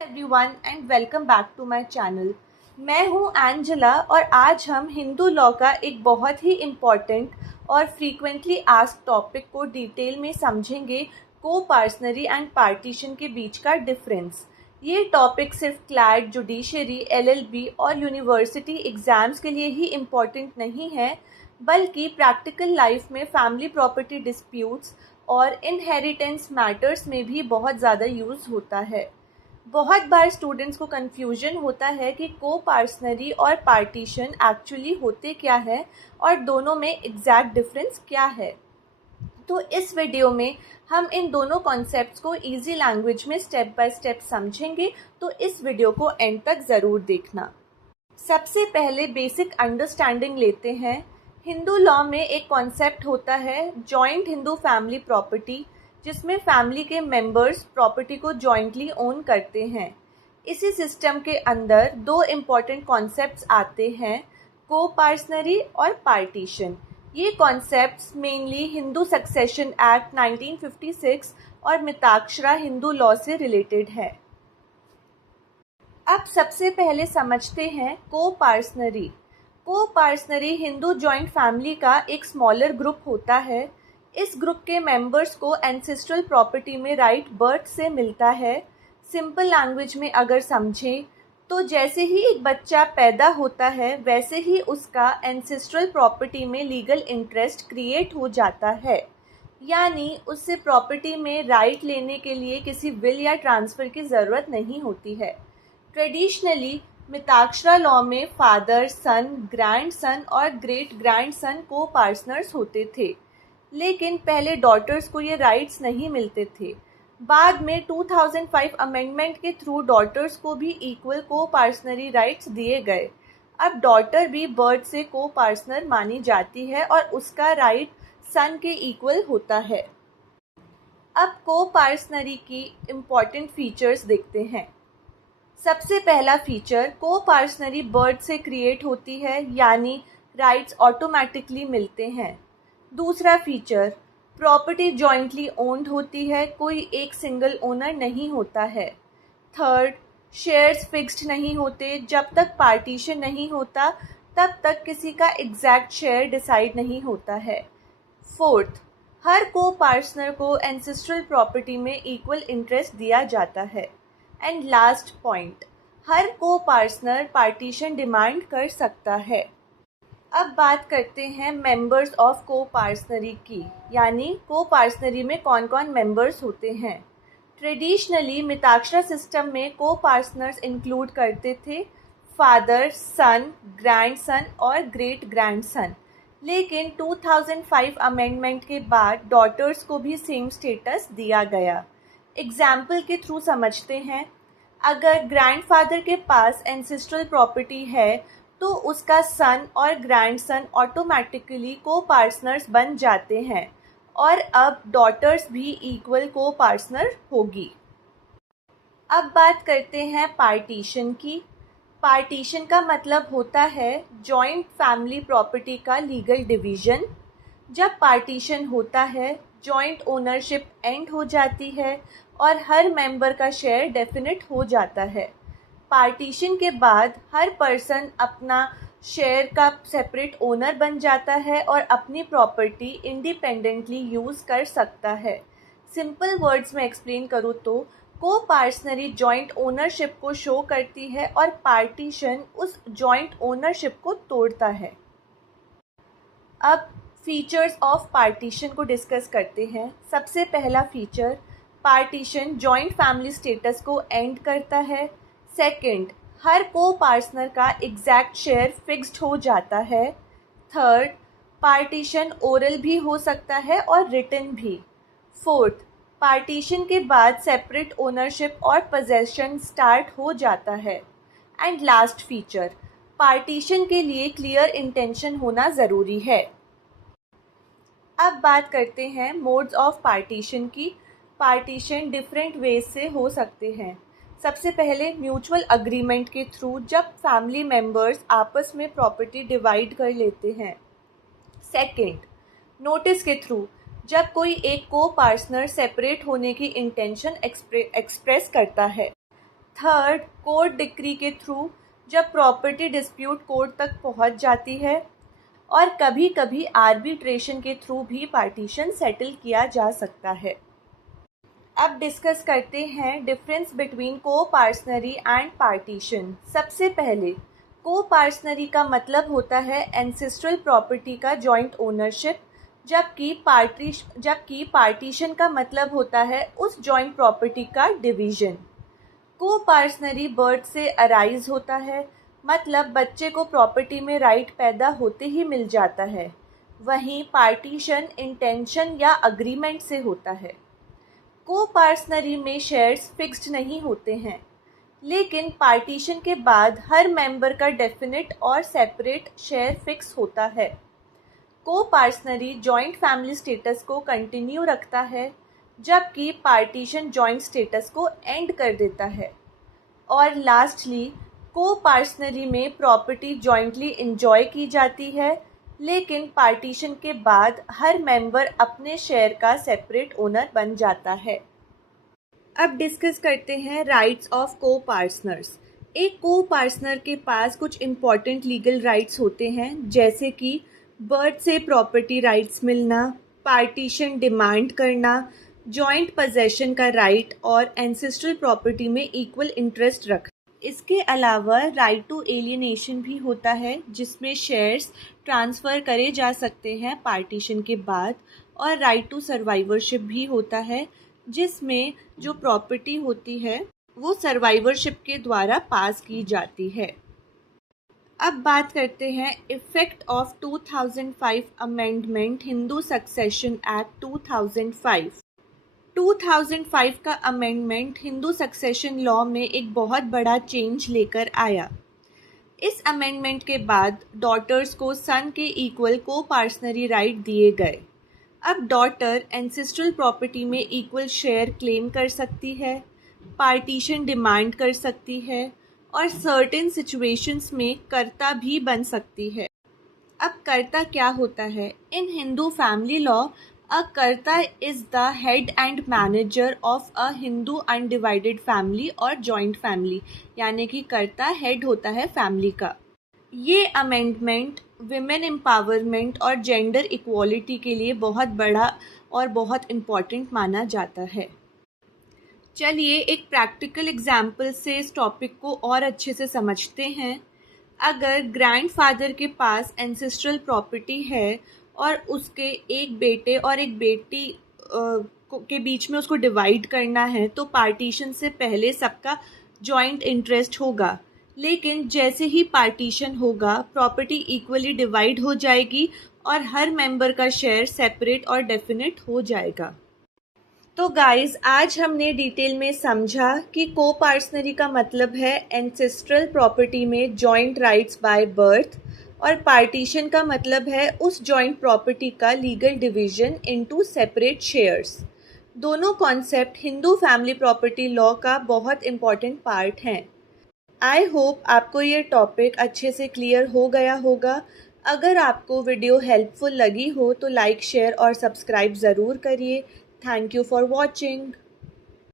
Everyone and welcome back to my channel. मैं हूं Angela और आज हम हिंदू लॉ का एक बहुत ही इम्पॉर्टेंट और फ्रीक्वेंटली आस्क्ड टॉपिक को डिटेल में समझेंगे, को पार्सनरी एंड पार्टीशन के बीच का डिफरेंस। ये टॉपिक सिर्फ क्लैट, जुडिशरी, एलएलबी और यूनिवर्सिटी एग्ज़ाम्स के लिए ही इम्पॉर्टेंट नहीं है, बल्कि प्रैक्टिकल लाइफ में फैमिली प्रॉपर्टी डिस्प्यूट्स और इनहेरिटेंस मैटर्स में भी बहुत ज़्यादा यूज़ होता है। बहुत बार स्टूडेंट्स को कन्फ्यूजन होता है कि को पार्सनरी और पार्टीशन एक्चुअली होते क्या है और दोनों में एग्जैक्ट डिफरेंस क्या है। तो इस वीडियो में हम इन दोनों कॉन्सेप्ट्स को इजी लैंग्वेज में स्टेप बाय स्टेप समझेंगे, तो इस वीडियो को एंड तक ज़रूर देखना। सबसे पहले बेसिक अंडरस्टैंडिंग लेते हैं। हिंदू लॉ में एक कॉन्सेप्ट होता है जॉइंट हिंदू फैमिली प्रॉपर्टी, जिसमें फैमिली के मेंबर्स प्रॉपर्टी को जॉइंटली ओन करते हैं। इसी सिस्टम के अंदर दो इम्पॉर्टेंट कॉन्सेप्ट्स आते हैं, को पार्सनरी और पार्टीशन। ये concepts mainly Hindu succession act 1956 और मिताक्षरा हिंदू लॉ से रिलेटेड है। अब सबसे पहले समझते हैं को पार्सनरी। को पार्सनरी हिंदू जॉइंट फैमिली का एक स्मॉलर ग्रुप होता है। इस ग्रुप के मेंबर्स को एंसेस्ट्रल प्रॉपर्टी में राइट बर्थ से मिलता है। सिंपल लैंग्वेज में अगर समझें तो जैसे ही एक बच्चा पैदा होता है वैसे ही उसका एंसेस्ट्रल प्रॉपर्टी में लीगल इंटरेस्ट क्रिएट हो जाता है, यानी उससे प्रॉपर्टी में राइट लेने के लिए किसी विल या ट्रांसफ़र की ज़रूरत नहीं होती है। ट्रेडिशनली मिताक्षरा लॉ में फादर, सन, ग्रैंडसन और ग्रेट ग्रैंडसन को पार्टनर्स होते थे, लेकिन पहले डॉटर्स को ये राइट्स नहीं मिलते थे। बाद में 2005 अमेंडमेंट के थ्रू डॉटर्स को भी इक्वल को पार्सनरी राइट्स दिए गए। अब डॉटर भी बर्थ से को पार्सनर मानी जाती है और उसका राइट सन के इक्वल होता है। अब को पार्सनरी की इम्पॉर्टेंट फीचर्स देखते हैं। सबसे पहला फीचर, को पार्सनरी बर्थ से क्रिएट होती है, यानी राइट्स ऑटोमेटिकली मिलते हैं। दूसरा फीचर, प्रॉपर्टी जॉइंटली ओन्ड होती है, कोई एक सिंगल ओनर नहीं होता है। थर्ड, शेयर्स फिक्स्ड नहीं होते, जब तक पार्टीशन नहीं होता तब तक किसी का एग्जैक्ट शेयर डिसाइड नहीं होता है। फोर्थ, हर को पार्टनर को एंसेस्ट्रल प्रॉपर्टी में इक्वल इंटरेस्ट दिया जाता है। एंड लास्ट पॉइंट, हर को पार्टनर पार्टीशन डिमांड कर सकता है। अब बात करते हैं मेंबर्स ऑफ को पार्सनरी की, यानी को पार्सनरी में कौन कौन मेंबर्स होते हैं। ट्रेडिशनली मिताक्षरा सिस्टम में को पार्सनर्स इंक्लूड करते थे फादर, सन, ग्रैंडसन और ग्रेट ग्रैंडसन, लेकिन 2005 अमेंडमेंट के बाद डॉटर्स को भी सेम स्टेटस दिया गया। एग्जाम्पल के थ्रू समझते हैं। अगर ग्रैंडफादर के पास एंसेस्ट्रल प्रॉपर्टी है तो उसका सन और ग्रैंडसन ऑटोमेटिकली को पार्टनर्स बन जाते हैं और अब डॉटर्स भी इक्वल को पार्टनर होगी। अब बात करते हैं पार्टीशन की। पार्टीशन का मतलब होता है जॉइंट फैमिली प्रॉपर्टी का लीगल डिवीज़न। जब पार्टीशन होता है जॉइंट ओनरशिप एंड हो जाती है और हर मेंबर का शेयर डेफिनेट हो जाता है। पार्टीशन के बाद हर पर्सन अपना शेयर का सेपरेट ओनर बन जाता है और अपनी प्रॉपर्टी इंडिपेंडेंटली यूज़ कर सकता है। सिंपल वर्ड्स में एक्सप्लेन करूँ तो को पार्सनरी जॉइंट ओनरशिप को शो करती है और पार्टीशन उस जॉइंट ओनरशिप को तोड़ता है। अब फीचर्स ऑफ पार्टीशन को डिस्कस करते हैं। सबसे पहला feature, partition joint family status को एंड करता है। सेकंड, हर को पार्टनर का एग्जैक्ट शेयर फिक्स्ड हो जाता है। थर्ड, पार्टीशन ओरल भी हो सकता है और रिटन भी। फोर्थ, पार्टीशन के बाद सेपरेट ओनरशिप और पोजेशन स्टार्ट हो जाता है। एंड लास्ट फीचर, पार्टीशन के लिए क्लियर इंटेंशन होना ज़रूरी है। अब बात करते हैं मोड्स ऑफ पार्टीशन की। पार्टीशन डिफरेंट वेज से हो सकते हैं। सबसे पहले म्यूचुअल अग्रीमेंट के थ्रू, जब फैमिली मेंबर्स आपस में प्रॉपर्टी डिवाइड कर लेते हैं। सेकंड, नोटिस के थ्रू, जब कोई एक को पार्टनर सेपरेट होने की इंटेंशन एक्सप्रेस करता है। थर्ड, कोर्ट डिक्री के थ्रू, जब प्रॉपर्टी डिस्प्यूट कोर्ट तक पहुंच जाती है। और कभी कभी आर्बिट्रेशन के थ्रू भी पार्टीशन सेटल किया जा सकता है। अब डिस्कस करते हैं डिफरेंस बिटवीन को-पार्सनरी एंड पार्टीशन। सबसे पहले, को-पार्सनरी का मतलब होता है एंसेस्ट्रल प्रॉपर्टी का जॉइंट ओनरशिप, जबकि पार्टीशन का मतलब होता है उस जॉइंट प्रॉपर्टी का डिवीजन। को-पार्सनरी बर्थ से अराइज होता है, मतलब बच्चे को प्रॉपर्टी में राइट पैदा होते ही मिल जाता है। वहीं पार्टीशन इंटेंशन या अग्रीमेंट से होता है। को-पार्सनरी में शेयर्स फिक्स्ड नहीं होते हैं, लेकिन पार्टीशन के बाद हर मेंबर का डेफिनेट और सेपरेट शेयर फिक्स होता है। को-पार्सनरी जॉइंट फैमिली स्टेटस को कंटिन्यू रखता है, जबकि पार्टीशन जॉइंट स्टेटस को एंड कर देता है। और लास्टली, को-पार्सनरी में प्रॉपर्टी जॉइंटली एंजॉय की जाती है, लेकिन पार्टीशन के बाद हर मेंबर अपने शेयर का सेपरेट ओनर बन जाता है। अब डिस्कस करते हैं राइट्स ऑफ को-पार्सनर्स। एक को-पार्सनर के पास कुछ इम्पॉर्टेंट लीगल राइट्स होते हैं, जैसे कि बर्थ से प्रॉपर्टी राइट्स मिलना, पार्टीशन डिमांड करना, जॉइंट पोजेशन का राइट और एंसेस्ट्रल प्रॉपर्टी में इक्वल इंटरेस्ट रखना। इसके अलावा राइट टू एलियनेशन भी होता है, जिसमें शेयर्स ट्रांसफ़र करे जा सकते हैं पार्टीशन के बाद, और राइट टू सर्वाइवरशिप भी होता है, जिसमें जो प्रॉपर्टी होती है वो सर्वाइवरशिप के द्वारा पास की जाती है। अब बात करते हैं effect of 2005 amendment Hindu succession act 2005। 2005 का अमेंडमेंट हिंदू सक्सेशन लॉ में एक बहुत बड़ा चेंज लेकर आया। इस अमेंडमेंट के बाद डॉटर्स को सन के इक्वल को-पार्सनरी राइट दिए गए। अब डॉटर एंसेस्ट्रल प्रॉपर्टी में इक्वल शेयर क्लेम कर सकती है, पार्टीशन डिमांड कर सकती है और सर्टेन सिचुएशंस में कर्ता भी बन सकती है। अब कर्ता क्या होता है? इन हिंदू फैमिली लॉ, अ कर्ता is the head and manager of a Hindu undivided family और जॉइंट फैमिली, यानी कि कर्ता हेड होता है फैमिली का। ये अमेंडमेंट विमेन एम्पावरमेंट और जेंडर इक्वालिटी के लिए बहुत बड़ा और बहुत इम्पॉर्टेंट माना जाता है। चलिए एक प्रैक्टिकल एग्जाम्पल से इस टॉपिक को और अच्छे से समझते हैं। अगर ग्रैंडफादर के पास एंसेस्ट्रल प्रॉपर्टी है और उसके एक बेटे और एक बेटी के बीच में उसको डिवाइड करना है, तो पार्टीशन से पहले सबका जॉइंट इंटरेस्ट होगा, लेकिन जैसे ही पार्टीशन होगा प्रॉपर्टी इक्वली डिवाइड हो जाएगी और हर मेंबर का शेयर सेपरेट और डेफिनेट हो जाएगा। तो गाइस, आज हमने डिटेल में समझा कि को-पार्सनरी का मतलब है एंसेस्ट्रल प्रॉपर्टी में जॉइंट राइट्स बाय बर्थ, और पार्टीशन का मतलब है उस जॉइंट प्रॉपर्टी का legal division into separate shares. दोनों concept Hindu family property law का बहुत इम्पॉर्टेंट पार्ट हैं। आई होप आपको ये टॉपिक अच्छे से क्लियर हो गया होगा। अगर आपको वीडियो हेल्पफुल लगी हो तो लाइक, शेयर और सब्सक्राइब ज़रूर करिए। Thank you for watching.